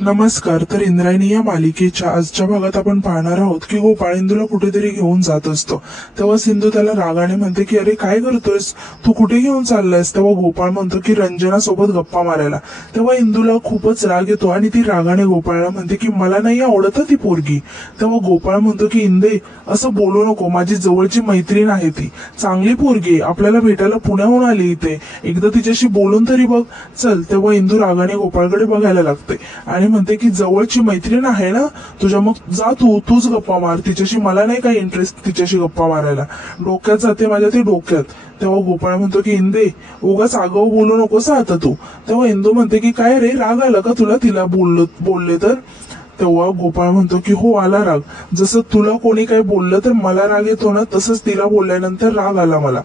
नमस्कार. तर इंद्रायणी या मालिकेच्या आजच्या भागात आपण पाहणार आहोत की गोपाळ इंदूला कुठेतरी घेऊन जात असतो. तेव्हा सिंधू त्याला रागाने म्हणते की अरे काय करतोयस, तू कुठे घेऊन चाललायस. तेव्हा गोपाळ म्हणतो की रंजना सोबत गप्पा मारायला. तेव्हा इंदूला खूपच राग येतो आणि ती रागाने गोपाळला म्हणते की मला नाही आवडत ती पोरगी. तेव्हा गोपाळ म्हणतो की इंदे असं बोलू नको, माझी जवळची मैत्रीण आहे, ती चांगली पोरगी, आपल्याला भेटायला पुण्याहून आली इथे, एकदा तिच्याशी बोलून तरी बघ. चल. तेव्हा इंदू रागाने गोपाळकडे बघायला लागते आणि म्हणते की जवळची मैत्रीण आहे ना तुझ्या, मग जा तूच गप्पा मार तिच्याशी, मला नाही काही इंटरेस्ट तिच्याशी गप्पा मारायला, डोक्यात जाते माझ्या ते डोक्यात. तेव्हा गोपाळ म्हणतो की इंदे उगाच आगाऊ बोलू नकोस आता तू. तेव्हा इंदू म्हणते की काय रे, राग आला का तुला तिला बोलले तर. तेव्हा गोपाळ म्हणतो की हो आला राग, जसं तुला कोणी काही बोललं तर मला राग येतो ना, तसंच तिला बोलल्यानंतर राग आला मला,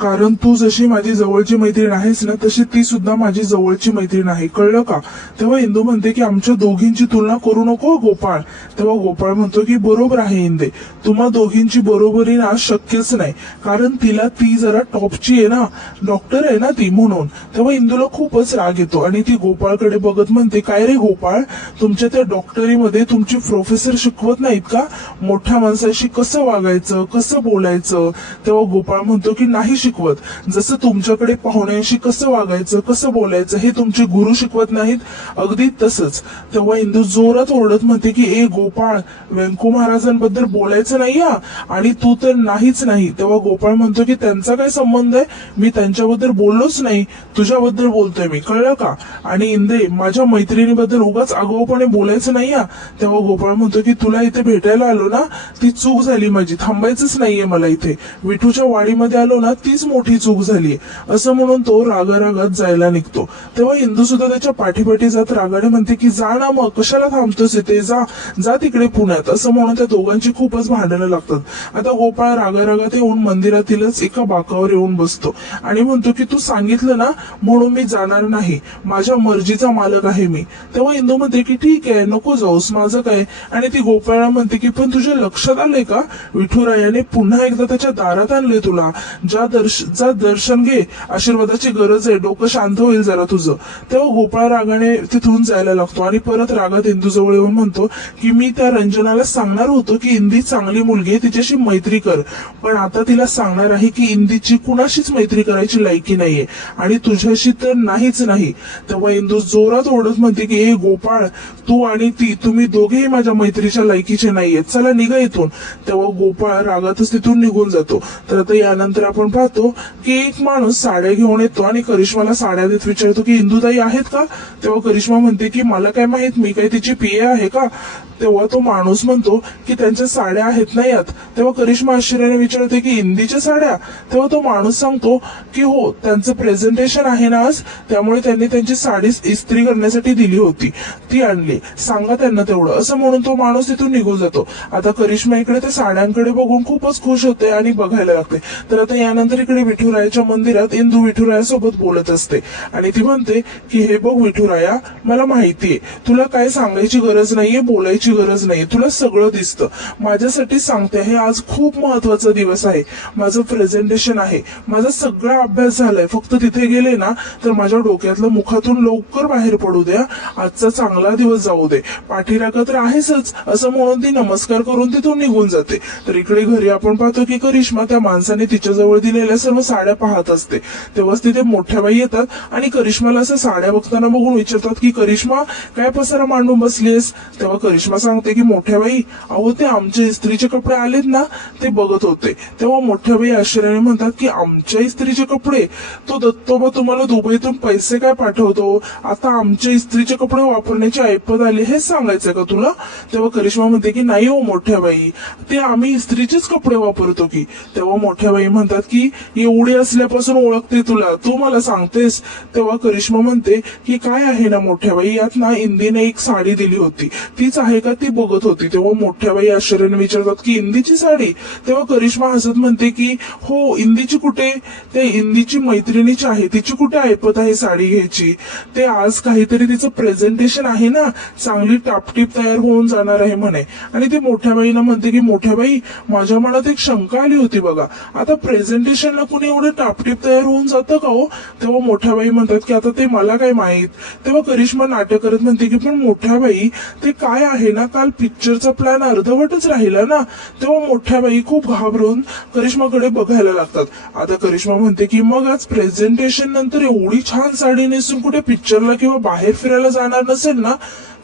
कारण तू जशी माझी जवळची मैत्रीण आहेस ना तशी ती सुद्धा माझी जवळची मैत्रीण आहे, कळलं का. तेव्हा इंदू म्हणते की आमच्या दोघींची तुलना करू नको गोपाळ. तेव्हा गोपाळ म्हणतो की बरोबर आहे इंदे, तुम्हा दोघींची बरोबरी ना शक्यच नाही, कारण ती जरा टॉपची आहे ना, डॉक्टर आहे ना ती, म्हणून. तेव्हा इंदूला खूपच राग येतो आणि ती गोपाळकडे बघत म्हणते काय रे गोपाळ, तुमच्या त्या डॉक्टरीमध्ये तुमची प्रोफेसर शिकवत नाहीत का मोठ्या माणसाशी कसं वागायचं, कसं बोलायचं. तेव्हा गोपाळ म्हणतो की नाही शिकवत, जसं तुमच्याकडे पाहुण्यांशी कसं वागायचं कसं बोलायचं हे तुमचे गुरु शिकवत नाहीत, अगदी तसंच. तेव्हा इंदू जोरात ओरडत म्हणते की ए गोपाळ, व्यंकू महाराजांबद्दल बोलायचं नाही हा, आणि तू तर नाहीच नाही. तेव्हा गोपाळ म्हणतो की त्यांचा काय संबंध आहे, मी त्यांच्याबद्दल बोललोच नाही, तुझ्याबद्दल बोलतोय मी, कळलं का. आणि इंदे माझ्या मैत्रिणीबद्दल उगाच आगाऊपणे बोलायचं नाही हा. तेव्हा गोपाळ म्हणतो की तुला इथे भेटायला आलो ना, ती चूक झाली माझी, थांबायचंच नाहीये मला इथे, विठूच्या वाडीमध्ये आलो ना तीच मोठी चूक झाली, असं म्हणून तो रागारागात जायला निघतो. तेव्हा इंदू सुद्धा त्याच्या पाठीपाठी जात रागाने म्हणते की जा ना, मग कशाला थांबतोस इथे, जा तिकडे पुण्यात, असं म्हणून त्या दोघांची खूपच भांडणं लागतात. आता गोपाळ रागारागात येऊन मंदिरातीलच एका बाकावर येऊन बसतो आणि म्हणतो की तू सांगितलं ना म्हणून मी जाणार नाही, माझ्या मर्जीचा मालक आहे मी. तेव्हा इंदू म्हणते की ठीक आहे नको जाऊस, माझं काय. आणि ती गोपाळला म्हणते की पण तुझ्या लक्षात आलंय का, विठुरायाने पुन्हा एकदा त्याच्या दारात आणले तुला, जा दर्शन घे, आशीर्वादाची गरज आहे, डोकं शांत होईल जरा तुझं. तेव्हा गोपाळ रागाने तिथून जायला लागतो आणि परत रागात इंदू जवळ येऊन म्हणतो की मी त्या रंजनाला सांगणार होतो की इंदी चांगली मुलगी आहे, तिच्याशी मैत्री कर, पण आता तिला सांगणार आहे की इंदीची कुणाशीच मैत्री करायची लायकी नाहीये आणि तुझ्याशी तर नाहीच नाही. तेव्हा इंदू जोरात ओरडत म्हणते की ए गोपाळ, तू आणि ती तुम्ही दोघेही माझ्या मैत्रीच्या लायकीचे नाहीयेत, चला निघा इथून. तेव्हा गोपाळ रागातच तिथून निघून जातो. तर आता यानंतर आपण पाहतो की एक माणूस साड्या घेऊन येतो आणि करिश्माला साड्या देत विचारतो की इंदुताई आहेत का. तेव्हा करिश्मा म्हणते की मला काय माहित, मी काय तिची पीए आहे का. तेव्हा तो माणूस म्हणतो की त्यांच्या साड्या आहेत ना यात. तेव्हा करिश्मा आश्चर्याने विचारते की इंदीच्या साड्या. तेव्हा तो माणूस सांगतो की हो, त्यांचं प्रेझेंटेशन आहे ना आज, त्यामुळे त्यांनी त्यांची साडी इस्त्री करण्यासाठी दिली होती, ती आणली, सांगा त्यांना तेवढं, असं म्हणून तो माणूस तिथून निघून जातो. आता करिश्मा इकडे त्या साड्यांकडे बघून खूपच खुश होते आणि बघायला लागते. तर आता यानंतर इकडे विठुरायाच्या मंदिरात इंदू विठुरायासोबत बोलत असते आणि ती म्हणते की हे बघ विठुराया, मला माहितीये तुला काय सांगायची गरज नाहीये, बोलायची गरज नाही, तुला सगळं दिसतं, माझ्यासाठी सांगते, हे आज खूप महत्वाचा दिवस आहे, माझं प्रेझेंटेशन आहे, माझा सगळा अभ्यास झालाय, फक्त तिथे गेले ना तर माझ्या डोक्यातलं मुखातून लवकर बाहेर पडू द्या, आजचा चांगला दिवस जाऊ दे, पाठीराखा तर आहेच, असं म्हणून ती नमस्कार करून तिथून निघून जाते. तर इकडे घरी आपण पाहतो की करिश्मा त्या माणसाने तिच्याजवळ दिलेल्या सर्व साड्या पाहत असते. तेव्हाच तिथे मोठ्या बाई येतात आणि करिश्माला असं साड्या बघताना बघून विचारतात की करिश्मा, काय पसारा मांडून बसलीस. तेव्हा करिश्मा सांगते की मोठ्या बाई, अहो ते आमचे इस्त्रीचे कपडे आलेत ना, ते बघत होते. तेव्हा मोठ्या बाई आश्चर्याने म्हणतात की आमच्या इस्त्रीचे कपडे, तो दत्तोबा तुम्हाला दुबईतून पैसे काय पाठवतो, आता आमचे इस्त्रीचे कपडे वापरण्याची ऐपत आली हे सांगायचंय का तुला. तेव्हा करिश्मा म्हणते की नाही हो मोठ्या बाई, ते आम्ही इस्त्रीचेच कपडे वापरतो की. तेव्हा मोठ्या बाई म्हणतात की एवढी असल्यापासून ओळखते तुला, तू मला सांगतेस. तेव्हा करिश्मा म्हणते की काय आहे ना मोठ्या बाई, यात ना इंदीने एक साडी दिली होती, तीच आहे का ती बघत होती तेव्हा मोठ्या बाई आश्चर्याने विचारतात की इंदीची साडी. तेव्हा करिश्मा हसत म्हणते की हो, इंदीची कुठे? ते इंदीची मैत्रिणीची आहे, तिची कुठे ऐपत आहे साडी घ्यायची? ते आज काहीतरी तिचं प्रेझेंटेशन आहे ना, चांगली टापटीप तयार होऊन जाणार आहे म्हणे. आणि ती मोठ्या बाईंना म्हणते की मोठ्या बाई, माझ्या मनात एक शंका आली होती बघा, आता प्रेझेंटेशनला कुणी एवढं टापटीप तयार होऊन जातं का हो? तेव्हा मोठ्या बाई म्हणतात की आता ते मला काय माहित. तेव्हा करिश्मा नाटक करत म्हणते की पण मोठ्या बाई, ते काय आहे ना, काल पिक्चरचा प्लॅन अर्धवटच राहिला ना. तेव्हा मोठ्या बाई खूप घाबरून करिश्माकडे बघायला लागतात. आता करिश्मा म्हणते की मग आज प्रेझेंटेशन नंतर एवढी छान साडी नेसून कुठे पिक्चरला किंवा बाहेर फिरायला जाणार नसेल ना.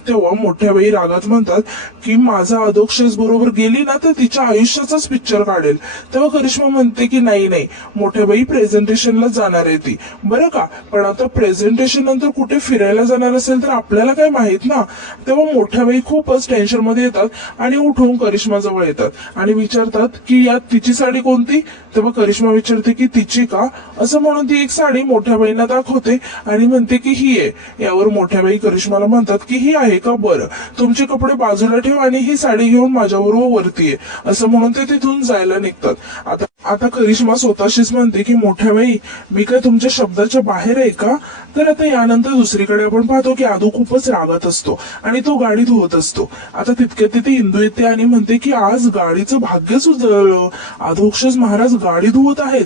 तेव्हा मोठ्या बाई रागात म्हणतात की माझा अधोक्षज बरोबर गेली ना तर तिच्या आयुष्याचाच पिक्चर काढेल. तेव्हा करिश्मा म्हणते की नाही नाही, मोठ्या बाई प्रेझेंटेशनला जाणार आहे ती, बरं का, पण आता प्रेझेंटेशन नंतर कुठे फिरायला जाणार असेल तर आपल्याला काय माहित ना. तेव्हा मोठ्या बाई खूपच टेन्शन मध्ये येतात आणि उठून करिश्मा जवळ येतात आणि विचारतात की यात तिची साडी कोणती. तेव्हा करिश्मा विचारते की तिची का, असं म्हणून ती एक साडी मोठ्या बाईंना दाखवते आणि म्हणते की ही आहे. यावर मोठ्या बाई करिश्माला म्हणतात की ही आहे का, बरं, तुमचे कपडे बाजूला ठेव आणि ही साडी घेऊन माझ्याबरोबर वरती आहे, असं म्हणून ते तिथून जायला निघतात. आता आता करिश्मा स्वतःशीच म्हणते की मोठ्या बाई, मी काय तुमच्या शब्दाच्या बाहेर आहे का? तर आता यानंतर दुसरीकडे आपण पाहतो की आदू खूपच रागात असतो आणि तो गाडी धुवत असतो. आता तितक्यात तिथे इंदू येते आणि म्हणते की आज गाडीचं भाग्य सुधारलं, अधोक्षज महाराज गाडी धुवत आहेत.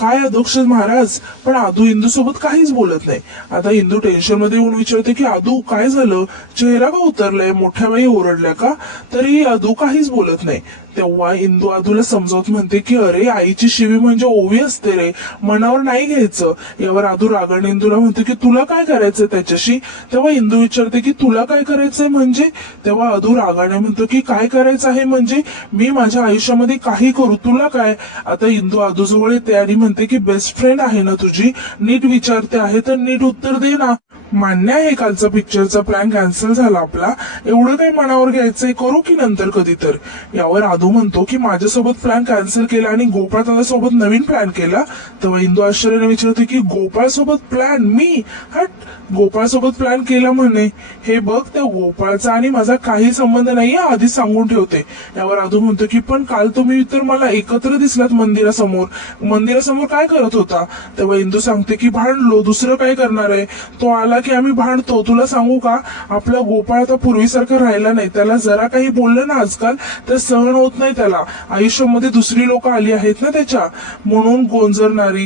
काय अधोक्षज महाराज? पण आदू इंदू सोबत काहीच बोलत नाही. आता इंदू टेन्शन मध्ये येऊन विचारते की आदू काय झालं, चेहरा का उतरलाय, मोठ्या बाई ओरडल्या का? तरी आदू काहीच बोलत नाही. तेव्हा इंदू आदूला समजावत म्हणते की अरे, आईची शिवी म्हणजे ओवी असते रे, मनावर नाही घ्यायचं. यावर आदू रागाने इंदूला म्हणते की तुला काय करायचं त्याच्याशी. तेव्हा इंदू विचारते की तुला काय करायचंय म्हणजे. तेव्हा आदू रागाने म्हणतो की काय करायचं आहे म्हणजे, मी माझ्या आयुष्यामध्ये काही करू, तुला काय. आता इंदू आदू जवळ येते आणि म्हणते की बेस्ट फ्रेंड आहे ना तुझी, नीट विचारते आहे तर नीट उत्तर दे ना. मान्य आहे कालचा पिक्चरचा प्लॅन कॅन्सल झाला आपला, एवढं काही मनावर घ्यायचंय, करू की नंतर कधी तर. यावर आदू म्हणतो की माझ्यासोबत प्लॅन कॅन्सल केला आणि गोपाळ दादा सोबत नवीन प्लॅन केला. तेव्हा इंदू आश्चर्याने विचारते की गोपाळ सोबत प्लॅन, मी हट, गोपाळ सोबत प्लॅन केला म्हणे. हे बघ, त्या गोपाळचा आणि माझा काही संबंध नाहीये, आधी सांगून ठेवते. यावर आदू म्हणतो की पण काल तुम्ही तर मला एकत्र दिसलात मंदिरासमोर काय करत होता. तेव्हा इंदू सांगते की भांडलो, दुसरं काय करणार आहे, तो आला की आम्ही भांडतो. तुला सांगू का, आपला गोपाळ आता पूर्वीसारखा राहिला नाही, त्याला जरा काही बोललं ना आजकाल तर सहन होत नाही त्याला. आयुष्यामध्ये दुसरी लोक आली आहेत ना त्याच्या, म्हणून गोंजरणारी,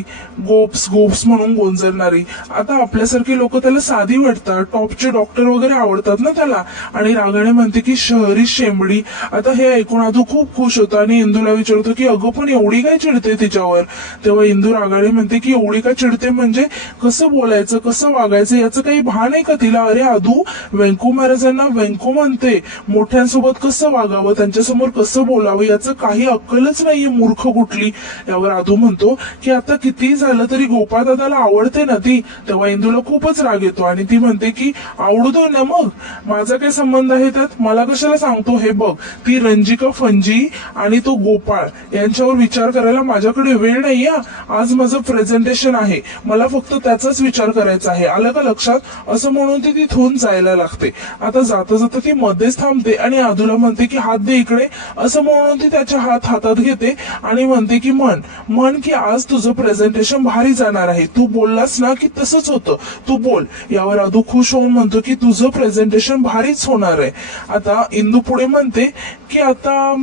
गोप्स म्हणून गोंजरणारी. आता आपल्यासारखी लोक त्याला साधी वाटतात, टॉपचे डॉक्टर वगैरे आवडतात ना त्याला. आणि रागाने म्हणते की शहरी शेंबडी. आता हे ऐकून आदू खूप खुश होतो आणि इंदूला विचारतो की अगं पण एवढी काय चिडते तिच्यावर. तेव्हा इंदू रागाने म्हणते की एवढी काय चिडते म्हणजे, कसं बोलायचं कसं वागायचं याचं काही भान आहे का तिला. अरे आदू, व्यंकू महाराजांना व्यंकू म्हणते, मोठ्यांसोबत कसं वागावं, त्यांच्यासमोर कसं बोलावं याचं काही अक्कलच नाहीये, मूर्ख कुठली. यावर आदू म्हणतो की आता किती झालं तरी गोपाळ दादाला आवडते ना ती. तेव्हा इंदूला खूपच राग येतो आणि ती म्हणते की आवडू दो ना मग, माझा काय संबंध आहे त्यात, मला कशाला सांगतो. हे बघ, ती रंजिका फंजी आणि तो गोपाळ यांच्यावर विचार करायला माझ्याकडे वेळ नाहीये. आज माझं प्रेझेंटेशन आहे, मला फक्त त्याचाच विचार करायचा आहे, आलं का लक्षात. असं म्हणून ती तिथून जायला लागते. आता जाता जाता ती मध्येच थांबते आणि आदूला म्हणते की हात दे इकडे, असं म्हणून ती त्याच्या हातात घेते आणि म्हणते की म्हण की आज तुझं प्रेझेंटेशन भारी जाणार आहे, तू बोललास ना की तसंच होतं, तू बोल. यावर आदू खुश होऊन म्हणतो की तुझं प्रेझेंटेशन भारीच होणार आहे. आता इंदू पुढे म्हणते की आता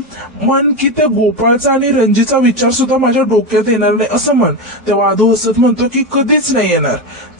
म्हण की त्या गोपाळचा आणि रंजीचा विचार सुद्धा माझ्या डोक्यात येणार नाही, असं म्हण. तेव्हा आदू हसत म्हणतो की कधीच नाही येणार.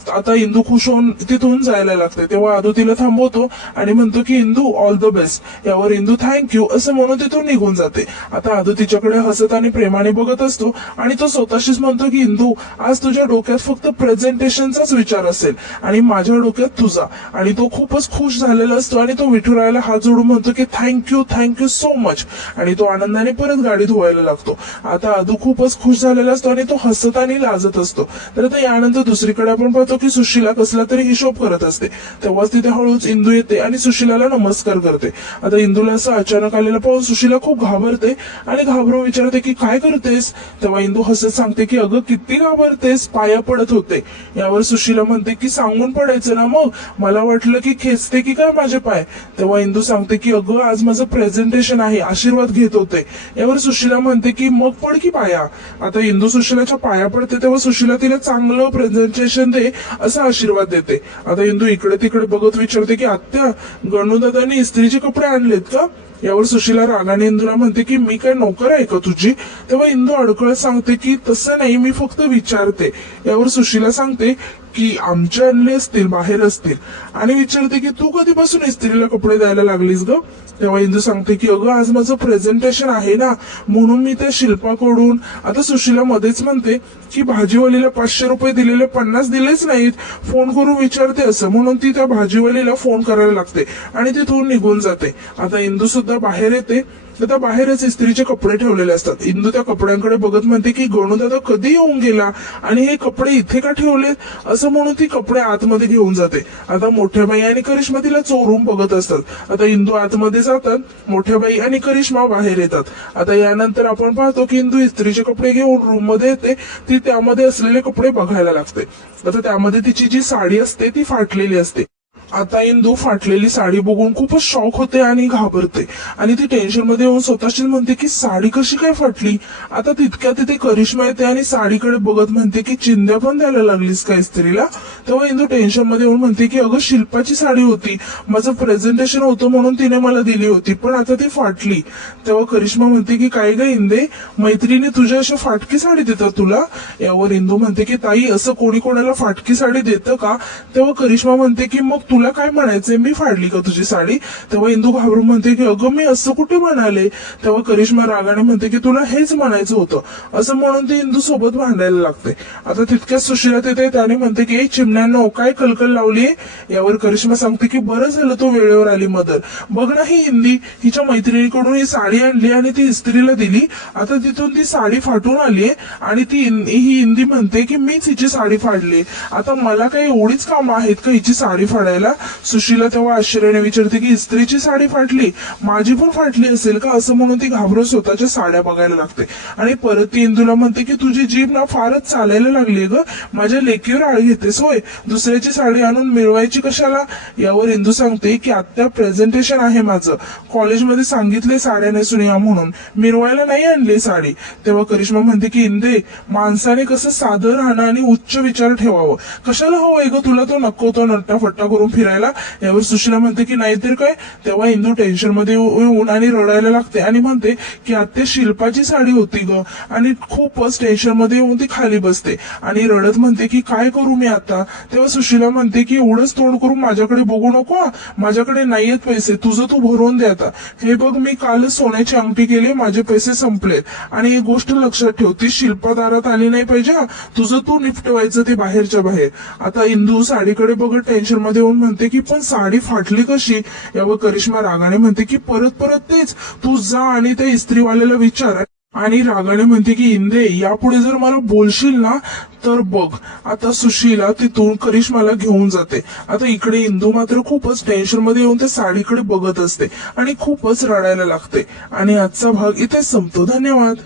आता इंदू खुश होऊन तिथून जायला लागते. तेव्हा आदू तिला थांबवतो आणि म्हणतो की इंदू ऑल द बेस्ट. यावर इंदू थँक्यू असं म्हणून तिथून निघून जाते. आता आदू तिच्याकडे हसत आणि प्रेमाने बघत असतो आणि तो स्वतःशीच म्हणतो की इंदू, आज तुझ्या डोक्यात फक्त प्रेझेंटेशनचाच विचार असेल आणि माझ्या डोक्यात तुझा. आणि तो खूपच खुश झालेला असतो आणि तो विठुरायाला हात जोडून म्हणतो की थँक्यू सो मच. आणि तो आनंदाने परत गाडी धुवायला लागतो. आता आदू खूपच खुश झालेला असतो आणि तो हसत आणि लाजत असतो. तर आता यानंतर दुसरीकडे आपण पाहतो पाहतो की सुशीला कसला तरी हिशोब करत असते. तेव्हाच तिथे हळूच इंदू येते आणि सुशीलाला नमस्कार करते. आता इंदूला असं अचानक आलेलं पाहून सुशीला खूप घाबरते आणि घाबरून विचारते की काय करतेस. तेव्हा इंदू हसत सांगते की अगं किती घाबरतेस, पाया पडत होते. यावर सुशीला म्हणते की सांगून पडायचं ना, मग मला वाटलं की खेचते की काय माझे पाय. तेव्हा इंदू सांगते की अगं आज माझं प्रेझेंटेशन आहे, आशीर्वाद घेत होते. यावर सुशीला म्हणते की मग पड की पाया. आता इंदू सुशीलाच्या पाया पडते तेव्हा सुशीला तिला चांगलं प्रेझेंटेशन दे असा आशीर्वाद देते. आता इंदू इकडे तिकडे बघत विचारते की आत्या, गणूदादांनी इस्त्रीचे कपडे आणलेत का. यावर सुशीला रागाने इंदूला म्हणते की मी काय नोकर आहे का तुझी. तेव्हा इंदू अडकळत सांगते की तसं नाही, मी फक्त विचारते. यावर सुशीला सांगते की आमचे आणले असतील, बाहेर असतील, आणि विचारते की तू कधीपासून इस्त्रीला कपडे द्यायला लागलीस ग. तेव्हा इंदू सांगते की अगं आज माझं प्रेझेंटेशन आहे ना, म्हणून मी त्या शिल्पाकडून. आता सुशीला मध्येच म्हणते की भाजीवालीला 500 रुपये दिलेले 50 दिलेच नाहीत, फोन करून विचारते असं. म्हणून ती त्या भाजीवालीला फोन करायला लागते आणि तिथून निघून जाते. आता इंदू सुद्धा बाहेर येते. आता बाहेरच इस्त्रीचे कपडे ठेवलेले असतात. इंदू त्या कपड्यांकडे बघत म्हणते की गणूदादा कधी येऊन गेला आणि हे कपडे इथे का ठेवलेत, असं म्हणून ती कपडे आतमध्ये घेऊन जाते. आता मोठ्या बाई आणि करिश्मा तिला चोरून बघत असतात. आता इंदू आतमध्ये जातात, मोठ्या बाई आणि करिश्मा बाहेर येतात. आता यानंतर आपण पाहतो की इंदू इस्त्रीचे कपडे घेऊन रूम मध्ये येते. ती त्यामध्ये असलेले कपडे बघायला लागते. आता त्यामध्ये तिची जी साडी असते ती फाटलेली असते. आता इंदू फाटलेली साडी बघून खूपच शॉक होते आणि घाबरते आणि ती टेन्शन मध्ये येऊन स्वतःशीच म्हणते की साडी कशी काय फाटली. आता तितक्या तिथे करिश्मा येते आणि साडीकडे बघत म्हणते की चिंध्या पण द्यायला लागलीस का इस्त्रीला. तेव्हा इंदू टेन्शन मध्ये येऊन म्हणते की अगं शिल्पाची साडी होती, माझं प्रेझेंटेशन होतं म्हणून तिने मला दिली होती, पण आता ती फाटली. तेव्हा करिश्मा म्हणते की काय ग इंदे, मैत्रिणी तुझ्या अशा फाटकी साडी देतात तुला. यावर इंदू म्हणते की ताई असं कोणी कोणाला फाटकी साडी देतं का. तेव्हा करिश्मा म्हणते की मग तुला काय म्हणायचंय, मी फाडली का तुझी साडी. तेव्हा इंदू घाबरून म्हणते की अगं मी असं कुठे म्हणाले. तेव्हा करिश्मा रागाने म्हणते की तुला हेच म्हणायचं होतं असं म्हणून ती इंदू सोबत भांडायला लागते. आता तितक्याच सुशीला तिथे त्याने म्हणते की चिमण्यांनो काय कलकल लावली. यावर करिश्मा सांगते की बरं झालं तो वेळेवर आली मदर. बघ ना ही इंदी हिच्या मैत्रिणीकडून ही साडी आणली आणि ती इस्त्रीला दिली. आता तिथून ती साडी फाटून आली आणि ही इंदी म्हणते की मीच हिची साडी फाडली. आता मला काही एवढीच कामं आहेत का हिची साडी फाडायला. सुशीला तेव्हा आश्चर्याने विचारते की इस्त्रीची साडी फाटली, माझी पण फाटली असेल का, असं म्हणून ती घाबरून स्वतःच्या साड्या बघायला लागते. आणि परत ती इंदूला म्हणते की तुझी जीभ ना फारच चालायला लागली ग, माझ्या लेकीवर आळ घेतेस होय, दुसऱ्याची साडी आणून मिळवायची कशाला. यावर इंदू सांगते की आत्या प्रेझेंटेशन आहे माझं, कॉलेजमध्ये सांगितले साड्या नेसून या म्हणून, मिरवायला नाही आणली साडी. तेव्हा करिश्मा म्हणते की इंदे माणसाने कसं साधं राहणं आणि उच्च विचार ठेवावं, कशाला हवंय ग तुला तो नको तो नट्टाफट्टा करून फिरायला. यावर सुशीला म्हणते की नाहीतर काय. तेव्हा इंदू टेन्शन मध्ये येऊन आणि रडायला लागते आणि म्हणते की आत्या शिल्पाची साडी होती ग, आणि खूपच टेन्शन मध्ये येऊन ती खाली बसते आणि रडत म्हणते की काय करू मी आता. तेव्हा सुशीला म्हणते की एवढंच तोंड करून माझ्याकडे बघू नको, माझ्याकडे नाहीयेत पैसे, तुझं तू भरवून दे. आता हे बघ मी कालच सोन्याची अंगठी केली, माझे पैसे संपलेत, आणि एक गोष्ट लक्षात ठेव ती शिल्पा दारात आली नाही पाहिजे, तुझं तू निपटवायचं ते बाहेरच्या बाहेर. आता इंदू साडीकडे बघत टेन्शन मध्ये येऊन म्हणते की पण साडी फाटली कशी. यावर करिश्मा रागाने म्हणते की परत परत तेच, तू जा आणि त्या इस्त्रीवाल्याला विचार. आणि रागाने म्हणते की इंदे यापुढे जर मला बोलशील ना तर बघ. आता सुशीला तिथून करिश्माला घेऊन जाते. आता इकडे इंदू मात्र खूपच टेन्शन मध्ये येऊन त्या साडीकडे बघत असते आणि खूपच रडायला लागते. आणि आजचा भाग इथेच संपतो. धन्यवाद.